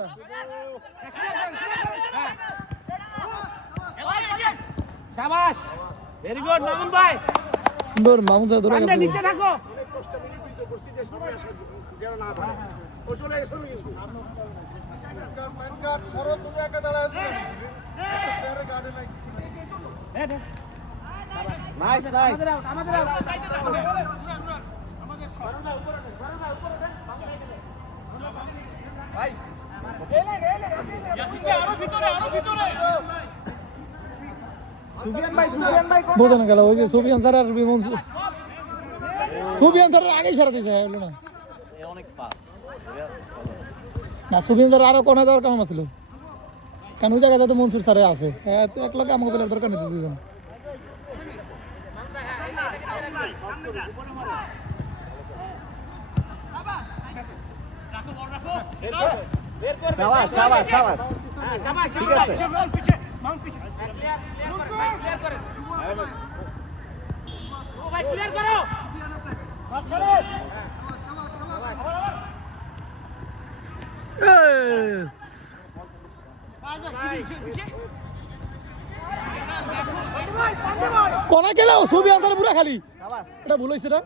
বলটা শাবাশ very good Mamun ভাই সুন্দর মামুন স্যার ধরে পান্ডে নিচে থাকো কষ্ট মিনিট করছি যে সামনে আসা যেন না পারে ও চলে গেছে কিন্তু ম্যান গার্ড সরো তুমি একা দাঁড়ায় আছো প্লেয়ারে গার্ডে নাই নাইস নাইস আমাদের আউট ভাই আরো ভিতরে সুবিয়ান ভাই বোঝানো গেল ওই যে সুবিয়ান স্যার আর মনসুর সুবিয়ান স্যার আগেই সারা দিয়েছে হলো না অনেক ফাস্ট না সুবিয়ান স্যার আরো কোনা দেওয়ার কাম ছিল কারণ ওই জায়গায় তো মনসুর স্যারে আছে এক লোক আমাকে বলার দরকার নেই দুজন শাবাশ শাবাশ শাবাশ শাবাশ ঠিক আছে পিছে মাউন্ট পিছে ক্লিয়ার করে ও ভাই ক্লিয়ার করো কোনা গেল সুবিয়ান স্যার পুরা খালি শাবাশ এটা ভুল হয়েছে না